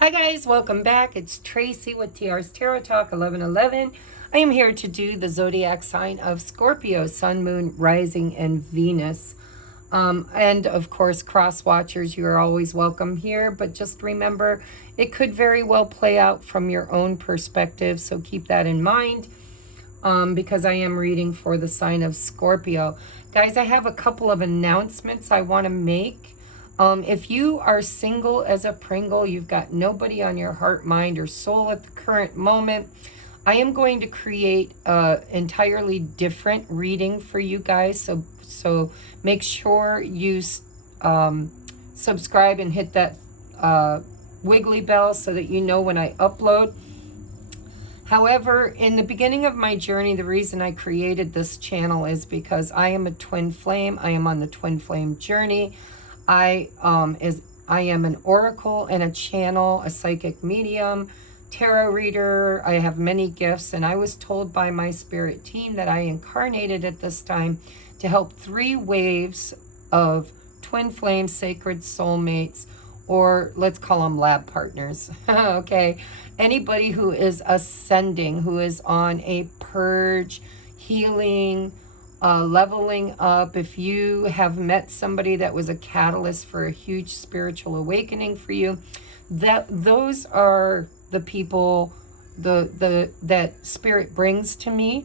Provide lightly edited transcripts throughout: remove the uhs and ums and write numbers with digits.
Hi guys, welcome back. It's Tracy with TR's Tarot Talk 1111. I am here to do the zodiac sign of Scorpio, Sun, Moon, Rising, and Venus. And of course, cross watchers, you are always welcome here. But just remember, it could very well play out from your own perspective. So keep that in mind because I am reading for the sign of Scorpio. Guys, I have a couple of announcements I want to make. If you are single as a Pringle, you've got nobody on your heart, mind, or soul at the current moment, I am going to create an entirely different reading for you guys. So make sure you subscribe and hit that wiggly bell so that you know when I upload. However, in the beginning of my journey, the reason I created this channel is because I am a twin flame. I am on the twin flame journey. I am an oracle and a channel, a psychic medium, tarot reader. I have many gifts, and I was told by my spirit team that I incarnated at this time to help 3 waves of twin flame sacred soulmates, or let's call them lab partners. Okay, anybody who is ascending, who is on a purge, healing, leveling up. If you have met somebody that was a catalyst for a huge spiritual awakening for you, those are the people that spirit brings to me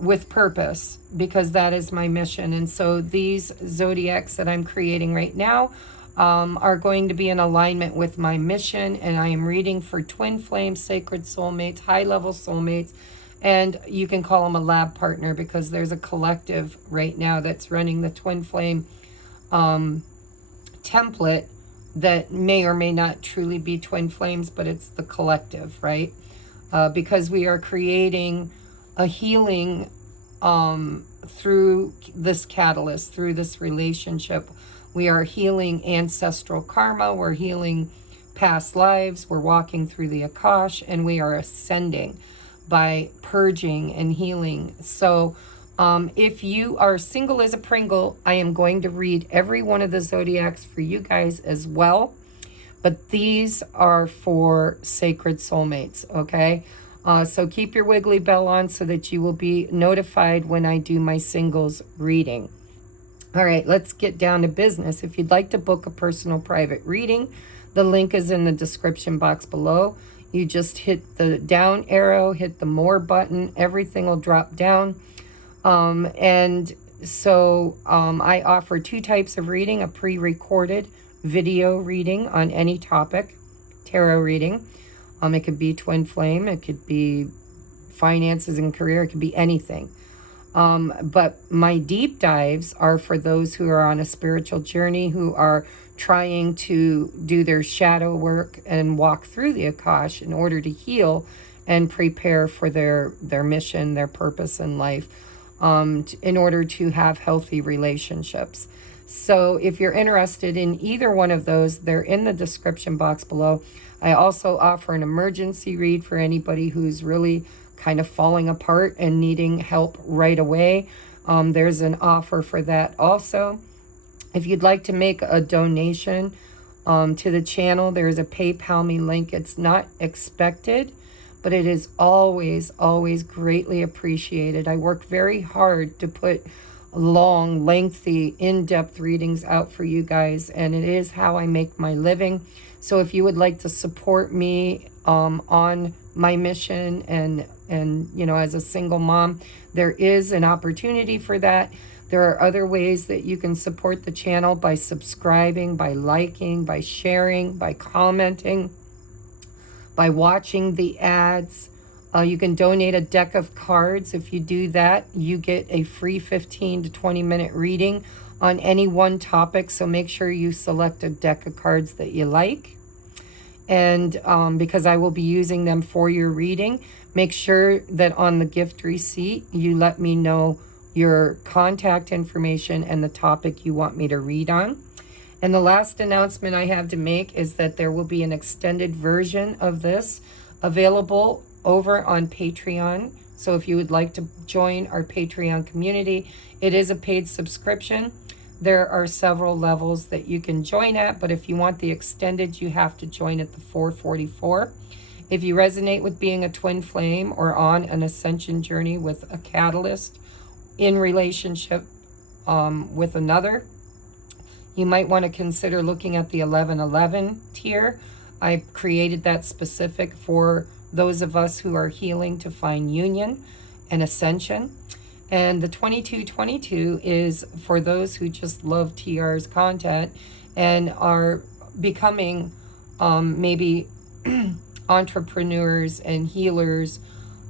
with purpose, because that is my mission. And so these zodiacs that I'm creating right now are going to be in alignment with my mission, and I am reading for twin flame sacred soulmates, high level soulmates. And you can call them a lab partner, because there's a collective right now that's running the twin flame template that may or may not truly be twin flames, but it's the collective, right? Because we are creating a healing through this catalyst, through this relationship. We are healing ancestral karma. We're healing past lives. We're walking through the Akash, and we are ascending by purging and healing. So if you are single as a Pringle, I am going to read every one of the zodiacs for you guys as well. But these are for sacred soulmates, okay? So keep your wiggly bell on so that you will be notified when I do my singles reading. All right, let's get down to business. If you'd like to book a personal private reading, the link is in the description box below. You just hit the down arrow, hit the more button, everything will drop down. And so I offer 2 types of reading: a pre-recorded video reading on any topic, tarot reading. It could be twin flame, it could be finances and career, it could be anything. But my deep dives are for those who are on a spiritual journey, who are trying to do their shadow work and walk through the Akash in order to heal and prepare for their mission, their purpose in life, in order to have healthy relationships. So if you're interested in either one of those, they're in the description box below. I also offer an emergency read for anybody who's really kind of falling apart and needing help right away. There's an offer for that also. If you'd like to make a donation to the channel, there is a PayPal me link. It's not expected, but it is always, always greatly appreciated. I work very hard to put long, lengthy, in-depth readings out for you guys, and it is how I make my living. So if you would like to support me on my mission and you know, as a single mom, there is an opportunity for that. There are other ways that you can support the channel: by subscribing, by liking, by sharing, by commenting, by watching the ads. You can donate a deck of cards. If you do that, you get a free 15 to 20 minute reading on any one topic. So make sure you select a deck of cards that you like. And because I will be using them for your reading, make sure that on the gift receipt, you let me know your contact information and the topic you want me to read on. And the last announcement I have to make is that there will be an extended version of this available over on Patreon. So if you would like to join our Patreon community, it is a paid subscription. there are several levels that you can join at, but if you want the extended, you have to join at the 444. If you resonate with being a twin flame or on an ascension journey with a catalyst in relationship with another, you might want to consider looking at the 1111 tier. I created that specific for those of us who are healing to find union and ascension. And the 2222 is for those who just love TR's content and are becoming maybe entrepreneurs and healers,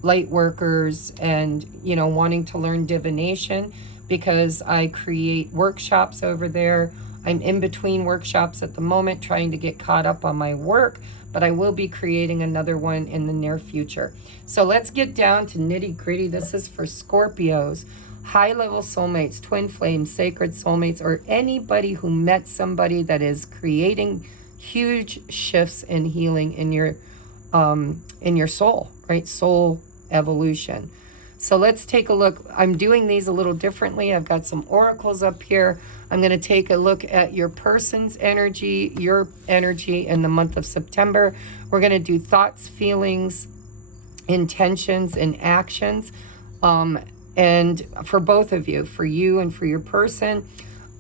light workers, and, you know, wanting to learn divination, because I create workshops over there. I'm in between workshops at the moment trying to get caught up on my work, but I will be creating another one in the near future. So let's get down to nitty gritty. This is for Scorpios, high level soulmates, twin flames, sacred soulmates, or anybody who met somebody that is creating huge shifts and healing in your soul, right? Soul evolution. So let's take a look. I'm doing these a little differently. I've got some oracles up here. I'm going to take a look at your person's energy, your energy in the month of September. We're going to do thoughts, feelings, intentions, and actions. And for both of you, for you and for your person,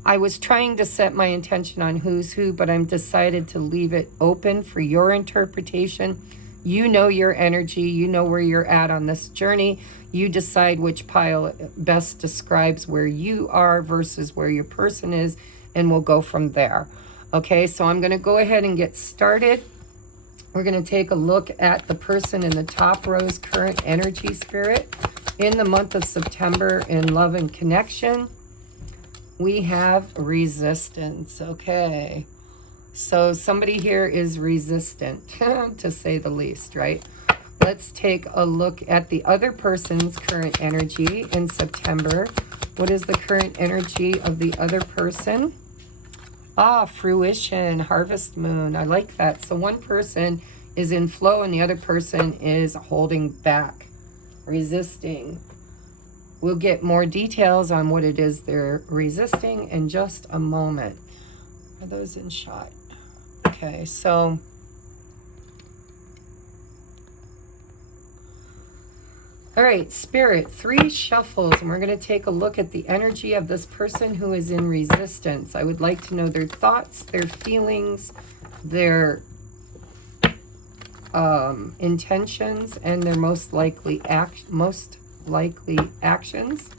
I was trying to set my intention on who's who, but I'm decided to leave it open for your interpretation. You know your energy. You know where you're at on this journey. You decide which pile best describes where you are versus where your person is, and we'll go from there. Okay, so I'm going to go ahead and get started. We're going to take a look at the person in the top row's current energy, spirit, in the month of September in love and connection. We have resistance. Okay, so somebody here is resistant, to say the least, right? Let's take a look at the other person's current energy in September. What is the current energy of the other person? Fruition, harvest moon. I like that. So one person is in flow and the other person is holding back, resisting. We'll get more details on what it is they're resisting in just a moment. Are those in shot? Okay, so all right, Spirit, 3 shuffles, and we're going to take a look at the energy of this person who is in resistance. I would like to know their thoughts, their feelings, their intentions, and their most likely actions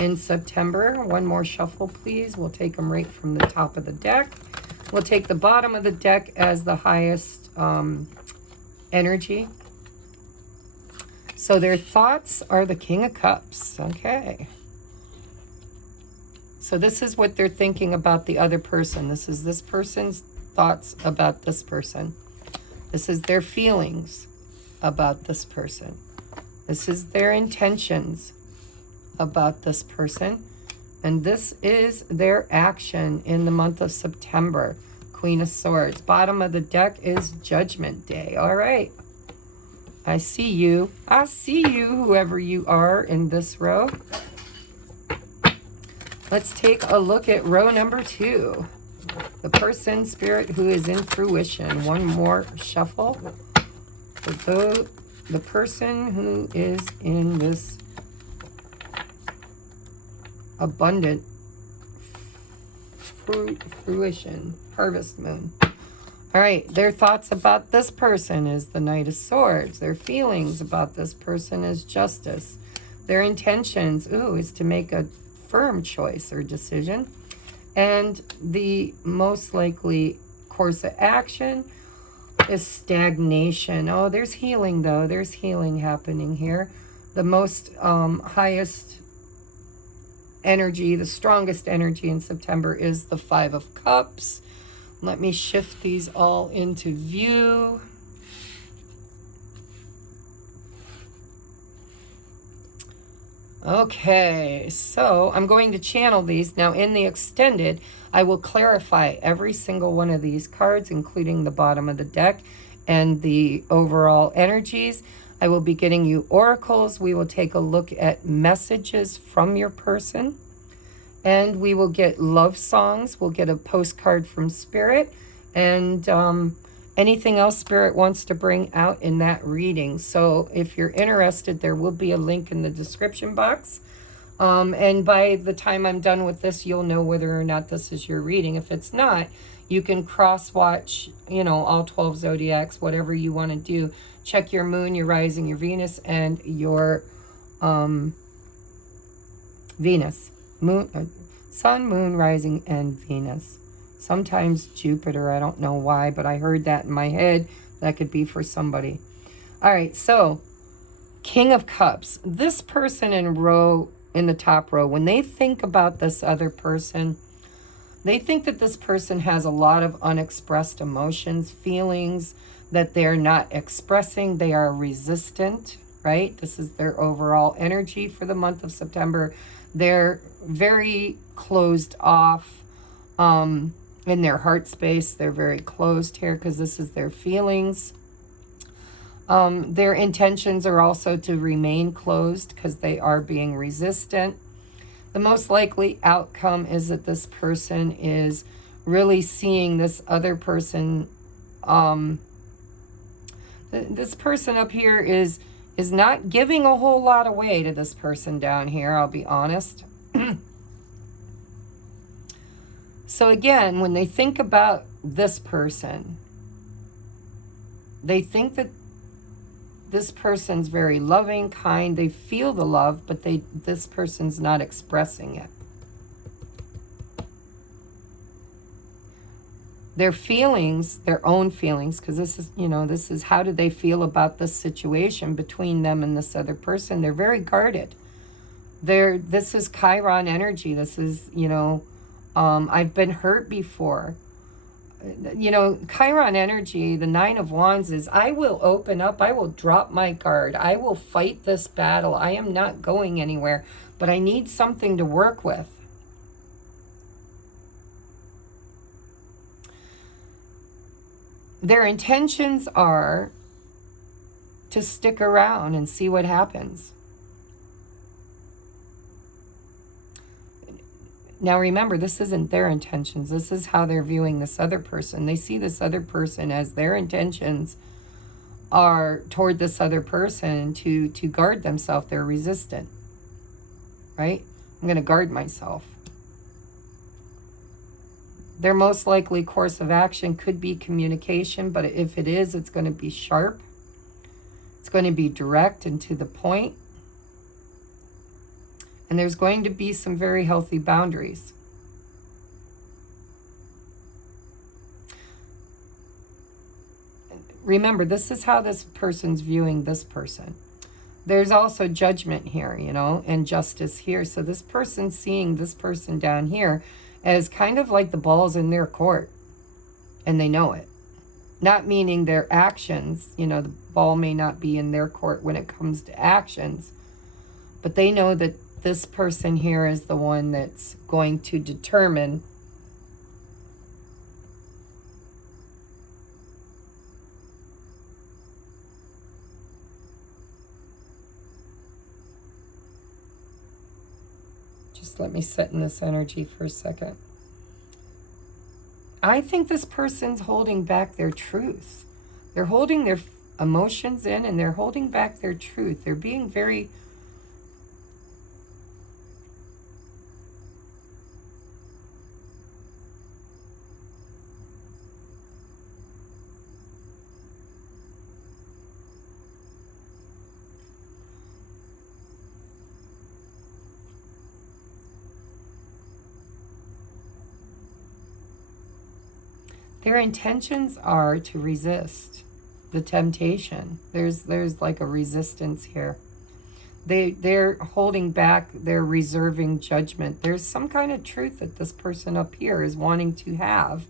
in September. One more shuffle, please. We'll take them right from the top of the deck. We'll take the bottom of the deck as the highest energy. So their thoughts are the King of Cups. Okay. So this is what they're thinking about the other person. This is this person's thoughts about this person. This is their feelings about this person. This is their intentions about this person. And this is their action in the month of September. Queen of Swords. Bottom of the deck is Judgment Day. All right. I see you. I see you, whoever you are in this row. Let's take a look at row number 2. The person, spirit, who is in fruition. One more shuffle. For the person who is in this abundant fruition, harvest moon. All right, their thoughts about this person is the Knight of Swords. Their feelings about this person is Justice. Their intentions, is to make a firm choice or decision. And the most likely course of action is stagnation. Oh, there's healing, though. There's healing happening here. The most highest energy, the strongest energy in September is the 5 of Cups. Let me shift these all into view. Okay, so I'm going to channel these. Now in the extended, I will clarify every single one of these cards, including the bottom of the deck and the overall energies. I will be getting you oracles. We will take a look at messages from your person. And we will get love songs. We'll get a postcard from Spirit. And anything else Spirit wants to bring out in that reading. So if you're interested, there will be a link in the description box. And by the time I'm done with this, you'll know whether or not this is your reading. If it's not, you can cross-watch, you know, all 12 zodiacs, whatever you want to do. Check your moon, your rising, your Venus, and your Venus. Sun, moon, rising, and Venus. Sometimes Jupiter, I don't know why, but I heard that in my head. That could be for somebody. All right, so King of Cups. This person in the top row, when they think about this other person, they think that this person has a lot of unexpressed emotions, feelings that they're not expressing. They are resistant, right? This is their overall energy for the month of September. They're very closed off in their heart space. They're very closed here because this is their feelings. Their intentions are also to remain closed because they are being resistant. The most likely outcome is that this person is really seeing this other person. This person up here is not giving a whole lot away to this person down here, I'll be honest. So again, when they think about this person, they think that this person's very loving, kind. They feel the love, but this person's not expressing it. Their feelings, their own feelings, because this is, you know, this is how do they feel about this situation between them and this other person. They're very guarded. This is Chiron energy. This is, you know, I've been hurt before. You know, Chiron energy, the Nine of Wands is, I will open up, I will drop my guard, I will fight this battle, I am not going anywhere, but I need something to work with. Their intentions are to stick around and see what happens. Now remember, this isn't their intentions. This is how they're viewing this other person. They see this other person as their intentions are toward this other person to guard themselves. They're resistant, right? I'm going to guard myself. Their most likely course of action could be communication, but if it is, it's going to be sharp. It's going to be direct and to the point. And there's going to be some very healthy boundaries. Remember, this is how this person's viewing this person. There's also judgment here, you know, and justice here. So this person's seeing this person down here as kind of like the ball's in their court. And they know it. Not meaning their actions, you know, the ball may not be in their court when it comes to actions. But they know that this person here is the one that's going to determine just let me sit in this energy for a second. I think this person's holding back their truth. They're holding their emotions in and they're holding back their truth. They're being very their intentions are to resist the temptation. There's like a resistance here. They're holding back, they're reserving judgment. There's some kind of truth that this person up here is wanting to have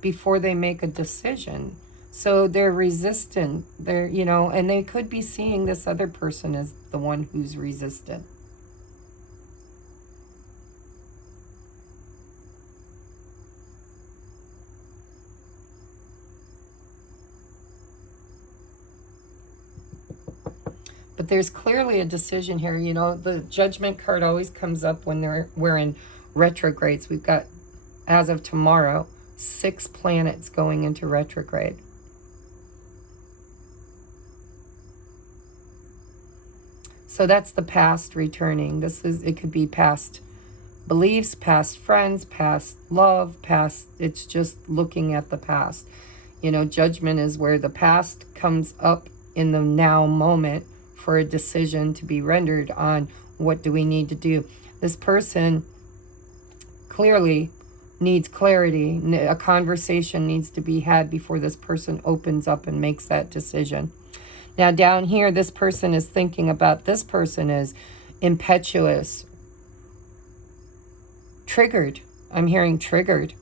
before they make a decision. So they're resistant. They're, you know, and they could be seeing this other person as the one who's resistant. But there's clearly a decision here. You know, the judgment card always comes up when we're in retrogrades. We've got, as of tomorrow, 6 planets going into retrograde. So that's the past returning. It could be past beliefs, past friends, past love, past, it's just looking at the past. You know, judgment is where the past comes up in the now moment for a decision to be rendered on what do we need to do. This person clearly needs clarity. A conversation needs to be had before this person opens up and makes that decision. Now down here, this person is thinking about, this person is impetuous, triggered. I'm hearing triggered.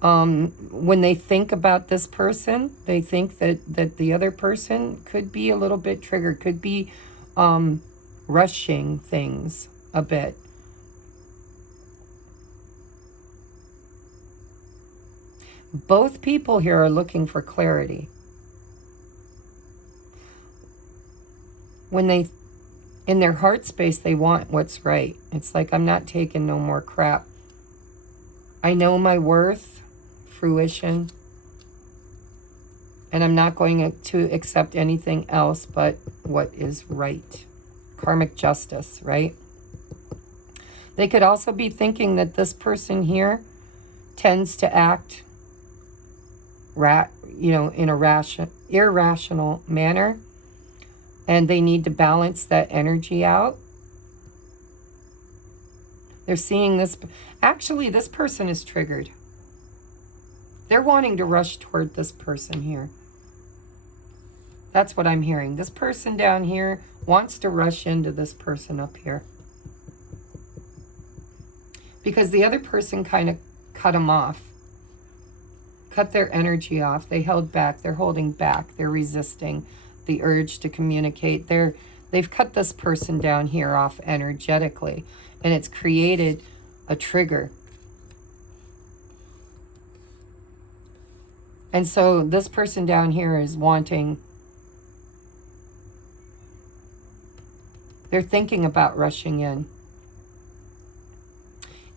When they think about this person, they think that the other person could be a little bit triggered, could be rushing things a bit. Both people here are looking for clarity. When they, in their heart space, they want what's right. It's like, I'm not taking no more crap. I know my worth, fruition, and I'm not going to accept anything else but what is right. Karmic justice, right? They could also be thinking that this person here tends to act in a irrational manner, and they need to balance that energy out. They're seeing this. Actually, this person is triggered. They're wanting to rush toward this person here. That's what I'm hearing. This person down here wants to rush into this person up here, because the other person kind of cut them off. Cut their energy off. They held back. They're holding back. They're resisting the urge to communicate. They've cut this person down here off energetically, and it's created a trigger. And so this person down here is wanting, they're thinking about rushing in.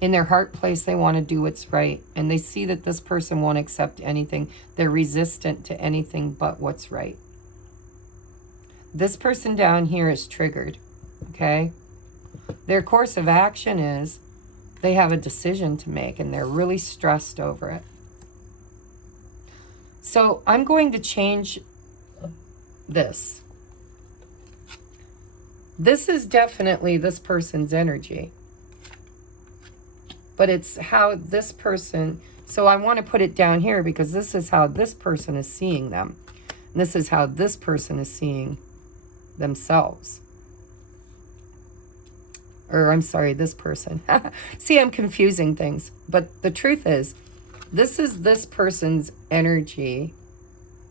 In their heart place, they want to do what's right. And they see that this person won't accept anything. They're resistant to anything but what's right. This person down here is triggered, okay? Their course of action is they have a decision to make, and they're really stressed over it. So I'm going to change this. This is definitely this person's energy. But it's how this person, so I want to put it down here because this is how this person is seeing them. And this is how this person is seeing themselves. Or I'm sorry, this person. See, I'm confusing things. But the truth is, this is this person's energy,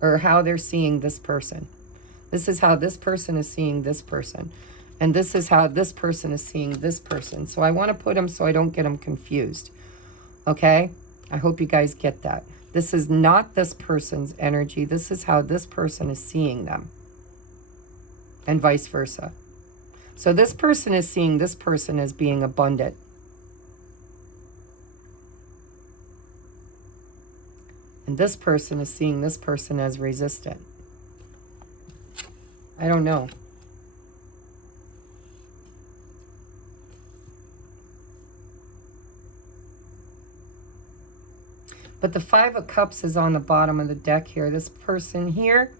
or how they're seeing this person. This is how this person is seeing this person. And this is how this person is seeing this person. So I want to put them so I don't get them confused. Okay? I hope you guys get that. This is not this person's energy. This is how this person is seeing them. And vice versa. So this person is seeing this person as being abundant. And this person is seeing this person as resistant. I don't know. But the Five of Cups is on the bottom of the deck here. This person here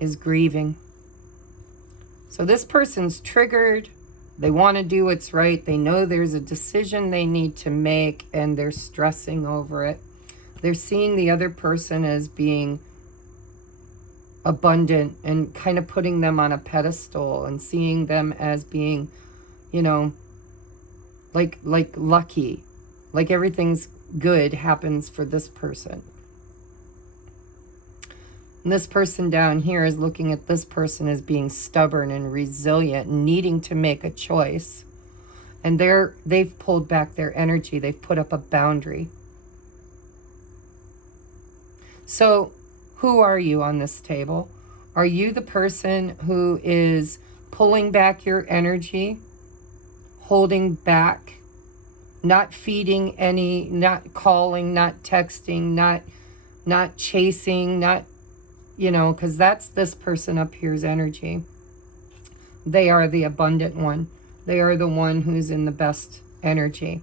is grieving. So this person's triggered. They want to do what's right. They know there's a decision they need to make, and they're stressing over it. They're seeing the other person as being abundant and kind of putting them on a pedestal and seeing them as being, you know, like lucky, like everything's good happens for this person. And this person down here is looking at this person as being stubborn and resilient, needing to make a choice. And they've pulled back their energy. They've put up a boundary. So who are you on this table? Are you the person who is pulling back your energy, holding back, not feeding any, not calling, not texting, not chasing, not, you know, because that's this person up here's energy. They are the abundant one. They are the one who's in the best energy.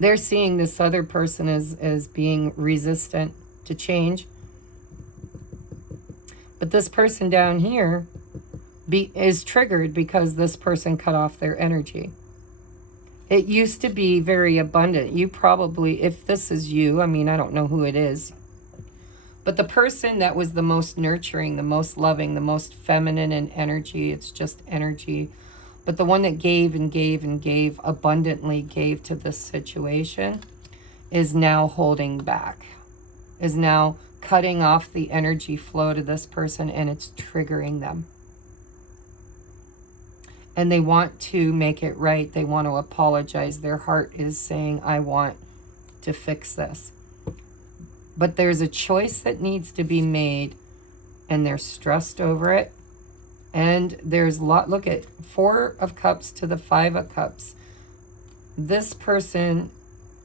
They're seeing this other person as being resistant to change. But this person down here is triggered because this person cut off their energy. It used to be very abundant. You probably, if this is you, I mean, I don't know who it is, but the person that was the most nurturing, the most loving, the most feminine in energy, it's just energy, but the one that gave and gave and gave, abundantly gave to this situation, is now holding back, is now cutting off the energy flow to this person, and it's triggering them. And they want to make it right. They want to apologize. Their heart is saying, I want to fix this. But there's a choice that needs to be made, and they're stressed over it. And there's a lot, look at 4 of Cups to the 5 of Cups. This person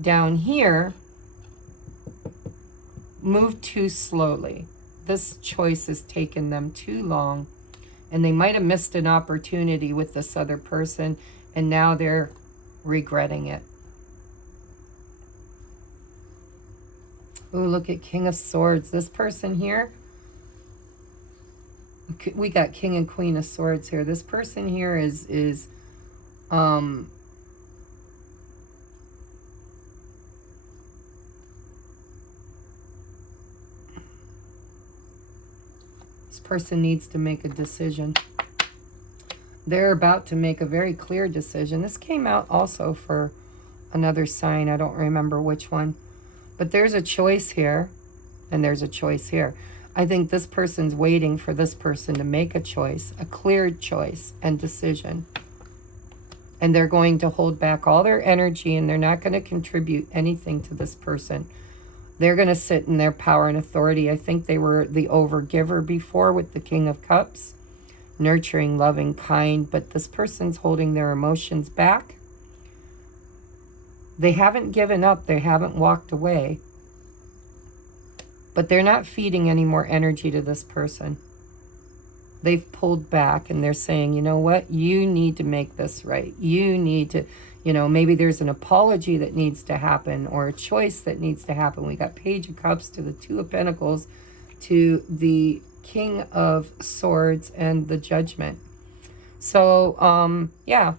down here moved too slowly. This choice has taken them too long, and they might have missed an opportunity with this other person, and now they're regretting it. Oh, look at King of Swords. This person here, we got King and Queen of Swords here. This person here is this person needs to make a decision. They're about to make a very clear decision. This came out also for another sign. I don't remember which one. But there's a choice here, and there's a choice here. I think this person's waiting for this person to make a choice, a clear choice and decision. And they're going to hold back all their energy, and they're not going to contribute anything to this person. They're going to sit in their power and authority. I think they were the overgiver before with the King of Cups. Nurturing, loving, kind. But this person's holding their emotions back. They haven't given up. They haven't walked away. But they're not feeding any more energy to this person. They've pulled back, and they're saying, you know what? You need to make this right. You need to, you know, maybe there's an apology that needs to happen, or a choice that needs to happen. We got Page of Cups to the 2 of Pentacles to the King of Swords and the Judgment. So, yeah,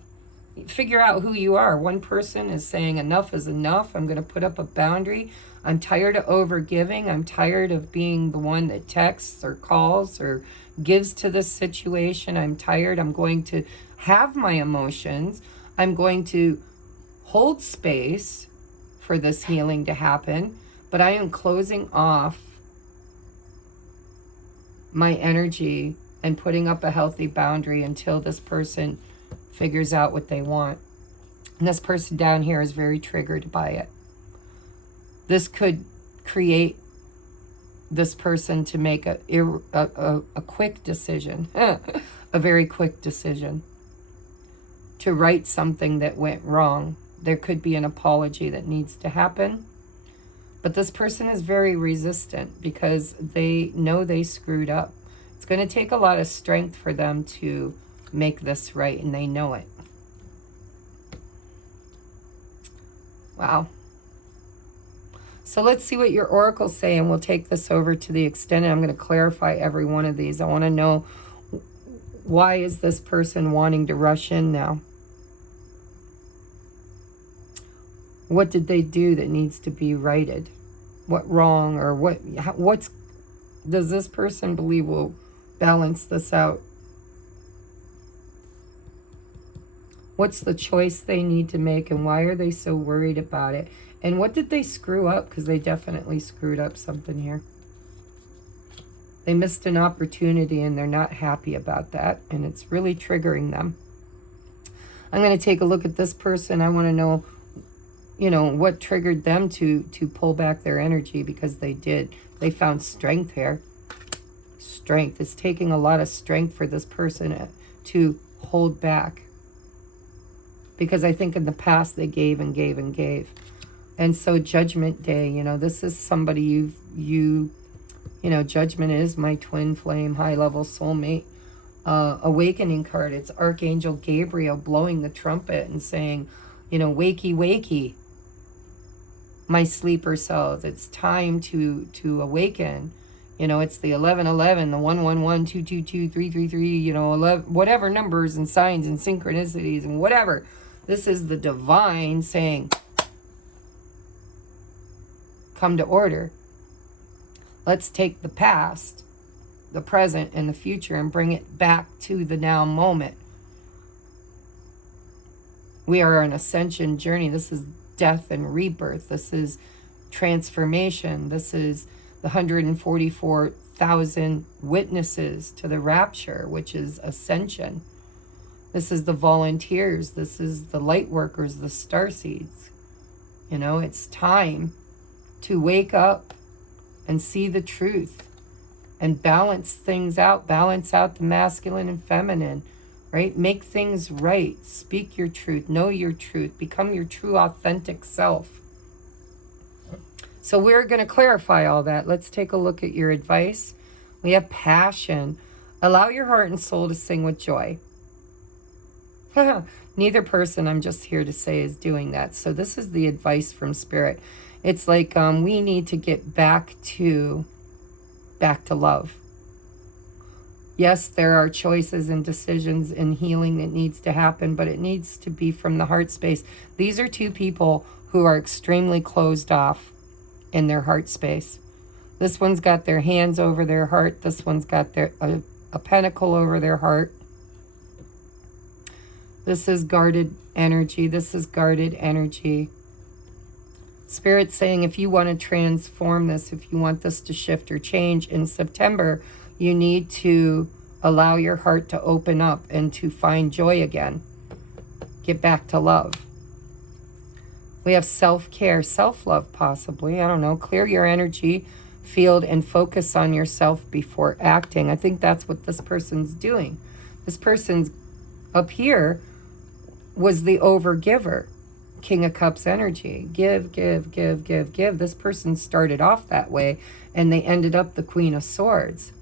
figure out who you are. One person is saying enough is enough. I'm going to put up a boundary. I'm tired of overgiving. I'm tired of being the one that texts or calls or gives to this situation. I'm tired. I'm going to have my emotions. I'm going to hold space for this healing to happen. But I am closing off my energy and putting up a healthy boundary until this person figures out what they want. And this person down here is very triggered by it. This could create this person to make a quick decision, a very quick decision to right something that went wrong. There could be an apology that needs to happen. But this person is very resistant because they know they screwed up. It's going to take a lot of strength for them to make this right, and they know it. Wow. So let's see what your oracles say, and we'll take this over to the extended. I'm going to clarify every one of these. I want to know, why is this person wanting to rush in now? What did they do that needs to be righted? What wrong, or what's does this person believe will balance this out? What's the choice they need to make, and why are they so worried about it? And what did they screw up? Because they definitely screwed up something here. They missed an opportunity, and they're not happy about that, and it's really triggering them. I'm going to take a look at this person. I want to know you know, what triggered them to pull back their energy, because they did. They found strength here. Strength. It's taking a lot of strength for this person to hold back. Because I think in the past they gave and gave and gave. And so Judgment Day, you know, this is somebody you know, Judgment is my twin flame, high-level soulmate. Awakening card. It's Archangel Gabriel blowing the trumpet and saying, you know, wakey, wakey, my sleeper cells. It's time to awaken. You know, it's the 1111, the 111, 222, 333, you know, 11, whatever numbers and signs and synchronicities and whatever. This is the divine saying, come to order. Let's take the past, the present, and the future and bring it back to the now moment. We are on an ascension journey. This is death and rebirth. This is transformation. This is the 144,000 witnesses to the rapture, which is ascension. This is the volunteers. This is the light workers, the starseeds. You know, it's time to wake up and see the truth and balance things out. Balance out the masculine and feminine, right? Make things right. Speak your truth. Know your truth. Become your true, authentic self. So we're going to clarify all that. Let's take a look at your advice. We have passion. Allow your heart and soul to sing with joy. Neither person, I'm just here to say, is doing that. So this is the advice from Spirit. It's like we need to get back to love. Yes, there are choices and decisions and healing that needs to happen, but it needs to be from the heart space. These are two people who are extremely closed off in their heart space. This one's got their hands over their heart. This one's got a pentacle over their heart. This is guarded energy. This is guarded energy. Spirit's saying if you want to transform this, if you want this to shift or change in September, you need to allow your heart to open up and to find joy again. Get back to love. We have self-care, self-love possibly. I don't know. Clear your energy field and focus on yourself before acting. I think that's what this person's doing. This person's up here was the overgiver. King of Cups energy. Give, give, give, give, give. This person started off that way and they ended up the Queen of Swords.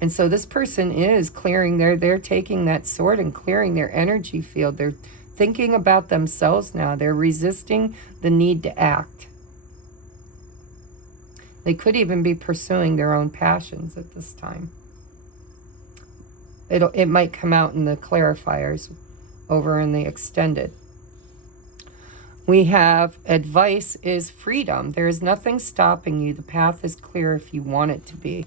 And so this person is clearing they're taking that sword and clearing their energy field. They're thinking about themselves now. They're resisting the need to act. They could even be pursuing their own passions at this time. It might come out in the clarifiers over in the extended. We have advice is freedom. There is nothing stopping you. The path is clear if you want it to be.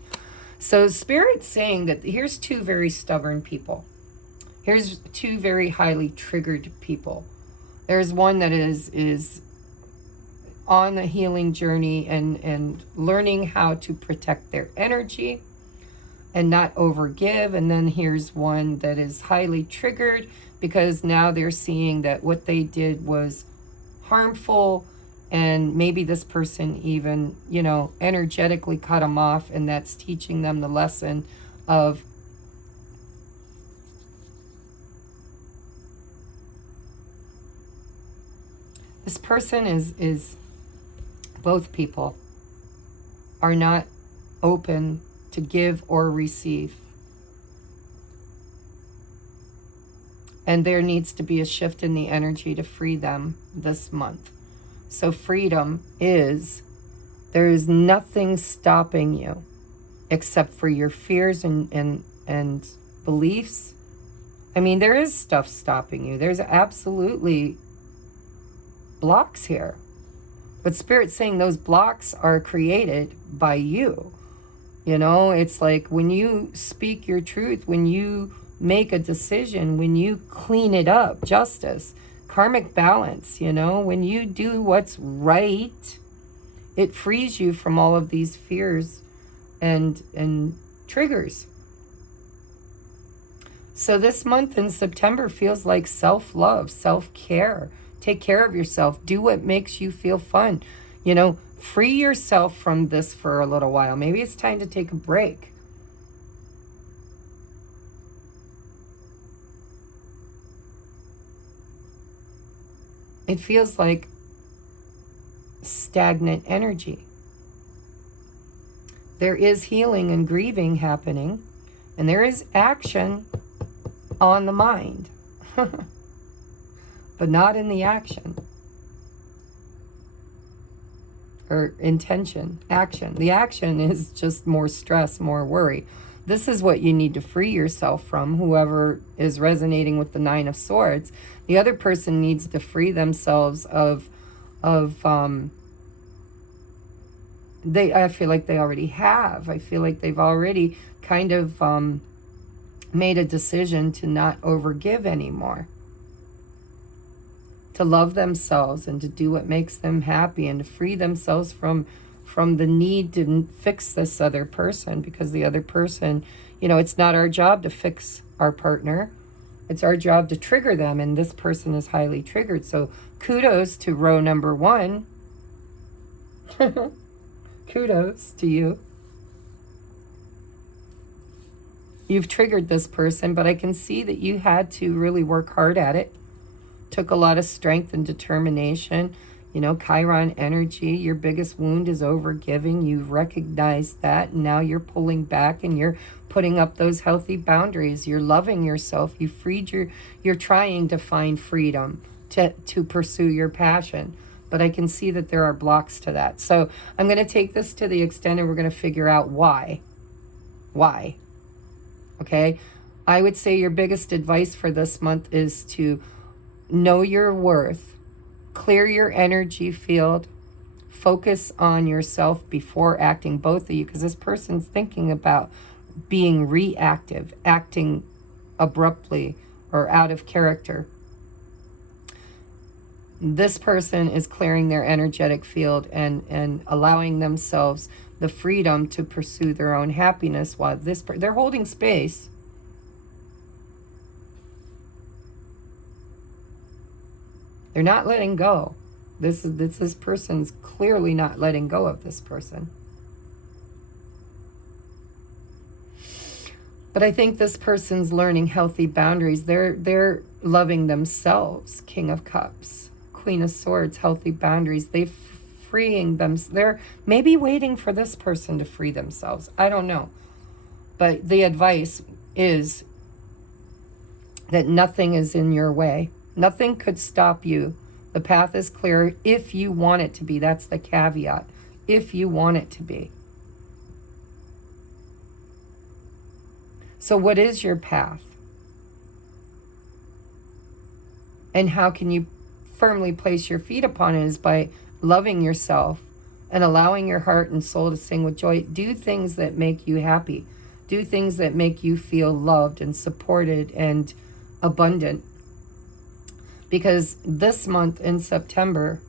So Spirit's saying that here's two very stubborn people. Here's two very highly triggered people. There's one that is on the healing journey and learning how to protect their energy and not overgive. And then here's one that is highly triggered because now they're seeing that what they did was harmful, and maybe this person even, you know, energetically cut them off, and that's teaching them the lesson of this person is both people are not open to give or receive. And there needs to be a shift in the energy to free them this month. So freedom is, there is nothing stopping you except for your fears and beliefs. I mean, there is stuff stopping you. There's absolutely blocks here. But Spirit's saying those blocks are created by you. You know, it's like when you speak your truth, when you make a decision, when you clean it up, justice, karmic balance, you know, when you do what's right, it frees you from all of these fears and triggers. So this month in September feels like self-love, self-care, Take care of yourself. Do what makes you feel fun. You know, free yourself from this for a little while. Maybe it's time to take a break. It feels like stagnant energy. There is healing and grieving happening, and there is action on the mind, but not in the action or intention. Action. The action is just more stress, more worry. This is what you need to free yourself from, whoever is resonating with the Nine of Swords. The other person needs to free themselves of I feel like they already have. I feel like they've already kind of made a decision to not overgive anymore. To love themselves and to do what makes them happy, and to free themselves from the need to fix this other person, because the other person, you know, it's not our job to fix our partner. It's our job to trigger them, and this person is highly triggered. So kudos to row number 1. Kudos to you. You've triggered this person, but I can see that you had to really work hard at it. Took a lot of strength and determination. You know, Chiron energy, your biggest wound is overgiving. You've recognized that, and now you're pulling back and you're putting up those healthy boundaries. You're loving yourself. You freed you're trying to find freedom to pursue your passion. But I can see that there are blocks to that. So I'm going to take this to the extent, and we're going to figure out why. Why? Okay? I would say your biggest advice for this month is to know your worth. Clear your energy field. Focus on yourself before acting, both of you, because this person's thinking about being reactive, acting abruptly or out of character. This person is clearing their energetic field and allowing themselves the freedom to pursue their own happiness, while they're holding space. They're not letting go. This person's clearly not letting go of this person. But I think this person's learning healthy boundaries. They're loving themselves. King of Cups, Queen of Swords, healthy boundaries. They're freeing them. They're maybe waiting for this person to free themselves. I don't know. But the advice is that nothing is in your way. Nothing could stop you. The path is clear if you want it to be. That's the caveat. If you want it to be. So what is your path? And how can you firmly place your feet upon it? Is by loving yourself and allowing your heart and soul to sing with joy. Do things that make you happy. Do things that make you feel loved and supported and abundant. Because this month in September,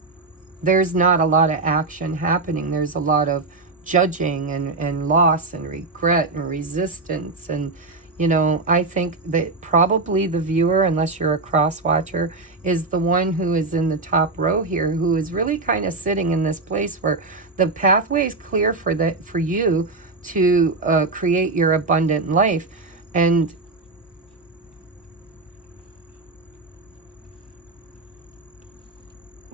there's not a lot of action happening. There's a lot of judging and loss and regret and resistance. And, you know, I think that probably the viewer, unless you're a cross watcher, is the one who is in the top row here, who is really kind of sitting in this place where the pathway is clear for you to create your abundant life. And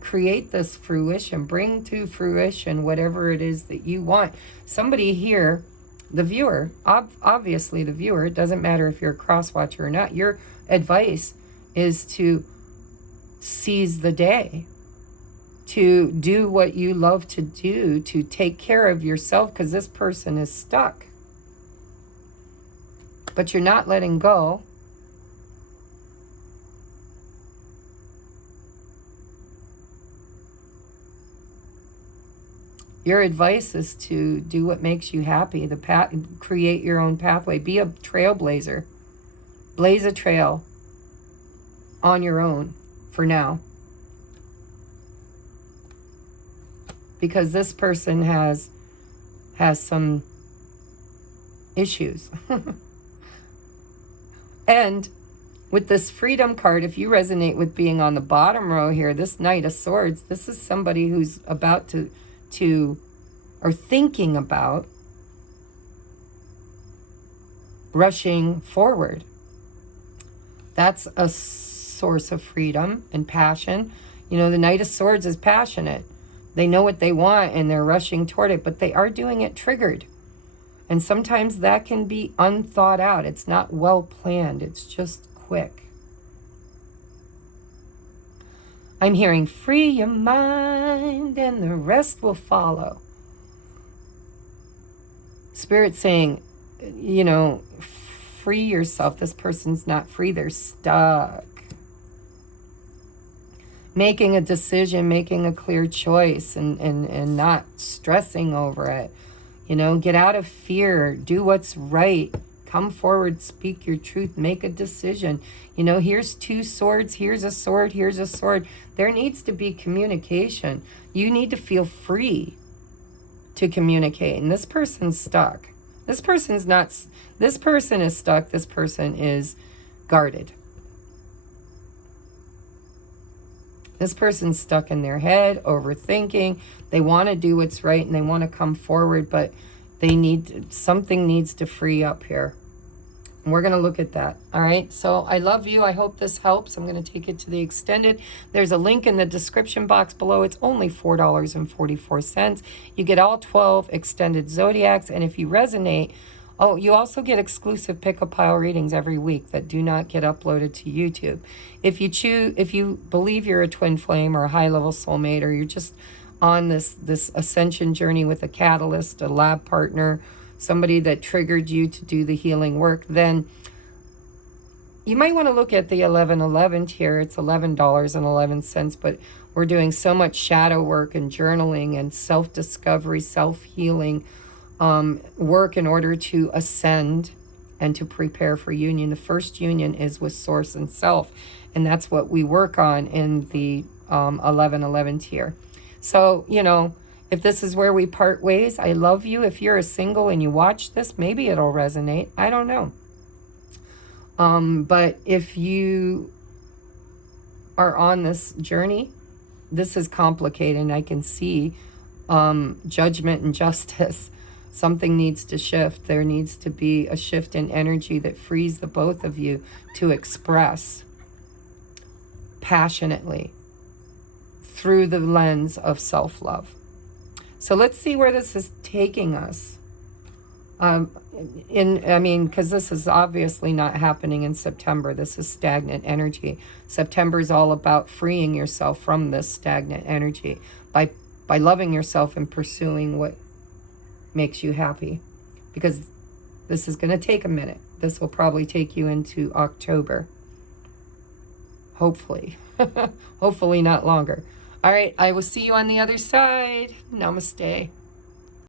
create this fruition, bring to fruition whatever it is that you want. Somebody here, the viewer, obviously the viewer, it doesn't matter if you're a cross watcher or not, your advice is to seize the day, to do what you love to do, to take care of yourself, because this person is stuck. But you're not letting go. Your advice is to do what makes you happy. Create your own pathway. Be a trailblazer. Blaze a trail on your own for now. Because this person has some issues. And With this freedom card, if you resonate with being on the bottom row here, this Knight of Swords, this is somebody who's about to or thinking about rushing forward. That's a source of freedom and passion. You know, the Knight of Swords is passionate. They know what they want and they're rushing toward it, but they are doing it triggered. And sometimes that can be unthought out. It's not well planned. It's just quick. I'm hearing free your mind and the rest will follow. Spirit saying, you know, free yourself. This person's not free. They're stuck. Making a decision, making a clear choice and not stressing over it. You know, get out of fear. Do what's right. Come forward, speak your truth, make a decision. You know, here's 2 swords, here's a sword, here's a sword. There needs to be communication. You need to feel free to communicate. And this person's stuck. This person's not, this person is stuck. This person is guarded. This person's stuck in their head, overthinking. They want to do what's right and they want to come forward, but they need, something needs to free up here. And we're going to look at that. All right. So I love you. I hope this helps. I'm going to take it to the extended. There's a link in the description box below. It's only $4.44. You get all 12 extended zodiacs. And if you resonate, oh, you also get exclusive pick-up pile readings every week that do not get uploaded to YouTube. If you believe you're a twin flame or a high-level soulmate, or you're just on this ascension journey with a catalyst, a lab partner, somebody that triggered you to do the healing work, then you might want to look at the 1111 tier. It's $11.11, but we're doing so much shadow work and journaling and self-discovery, self-healing work in order to ascend and to prepare for union. The first union is with source and self, and that's what we work on in the 1111 tier. So, you know, if this is where we part ways, I love you. If you're a single and you watch this, maybe it'll resonate. I don't know. But if you are on this journey, this is complicated. And I can see judgment and justice. Something needs to shift. There needs to be a shift in energy that frees the both of you to express passionately through the lens of self-love. So let's see where this is taking us. Because this is obviously not happening in September. This is stagnant energy. September is all about freeing yourself from this stagnant energy by loving yourself and pursuing what makes you happy. Because this is going to take a minute. This will probably take you into October. Hopefully. Hopefully not longer. All right, I will see you on the other side. Namaste.